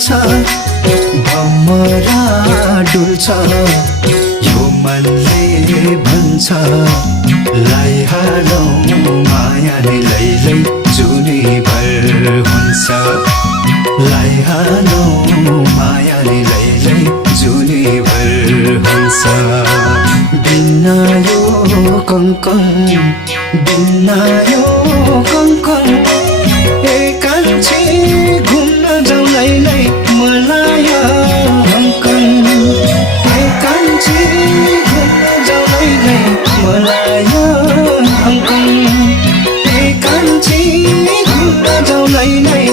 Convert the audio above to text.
चल्छ भमरा डुल्छ यो मनले भन्छ लैहालौ मायाले लैलै जुनी भर हुन्छ लैहालौ मायाले लैलै जुनी भर हुन्छ बिना यो कङ्कन बिना यो कङ्कन एकान्छे घुम्न जाउँ लैलै मलाई हङ्कन एकान्छे घुम्न जाउँ लैलै मलाई हङ्कन एकान्छे घुम्न जाउँ लैलै